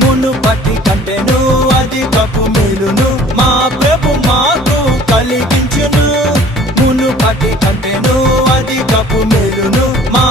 మునుపటి కంటెను అధికపు మేలును మా ప్రభు మాకు కలిగించును. మునుపటి కంటెను అధికపు మేలును మా